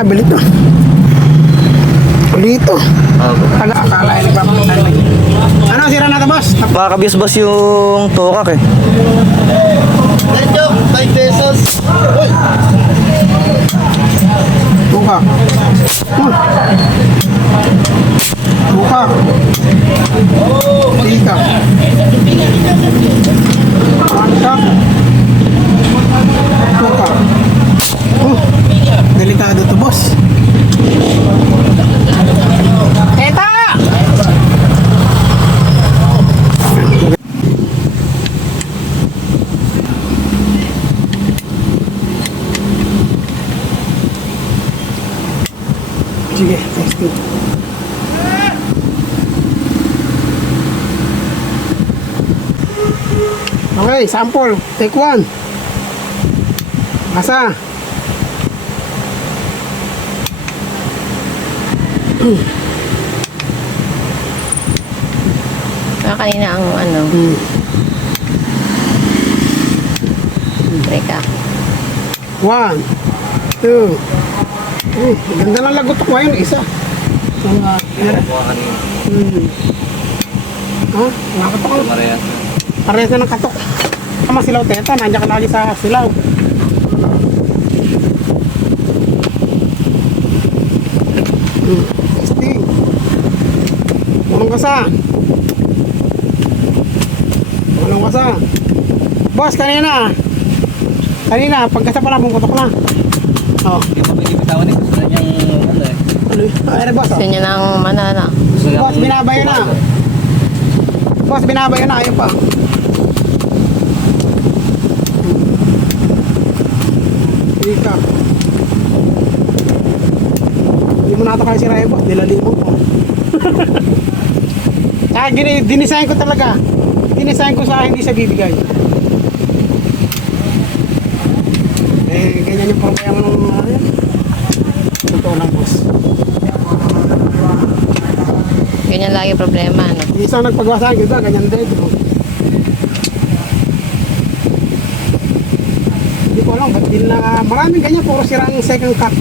nakabili to. Dito. Akala ay nagpapakita lagi. Ano sira na ito, boss? Pakakabias-bas yung tokak eh. Ganyo, 5 pesos. Uy! Buka. Buka. Tika. Mantap. Buka. Delikado to, boss. Eta! Sige, testing. Okay, sample. Take 1. Asa? Kanina ang ano. Teka. 1, 2. Ganda ng lagot ko ngayon, isa. Ha? Nakatok ako. Parehas na ng katok. Tama silaw teta, nandiyan ka lagi sa silaw. Testing. Walong kasa. Walong kasa. Boss, kanina. Pagkasa pa lang, pungkutok na. Oh. Hindi mo pwede bitawan eh. Gusto na niyang ano eh. Ay, boss. Gusto niya ng manana. Boss, binabayo na. Boss, binabayo na. Ayun pa. Ika. Hindi mo natakay si Ray, boss. Dilalimo ko. Kaya dinisign ko talaga. Dinisign ko sa hindi sa bibigay. Eh, ganyan yung problema ng mga yan. Totoo lang, boss. Ganyan lagi problema, ano? Isang nagpagwasan, ganyan din. Hindi ko alam, ba't din na maraming ganyan, puro sirang second cut.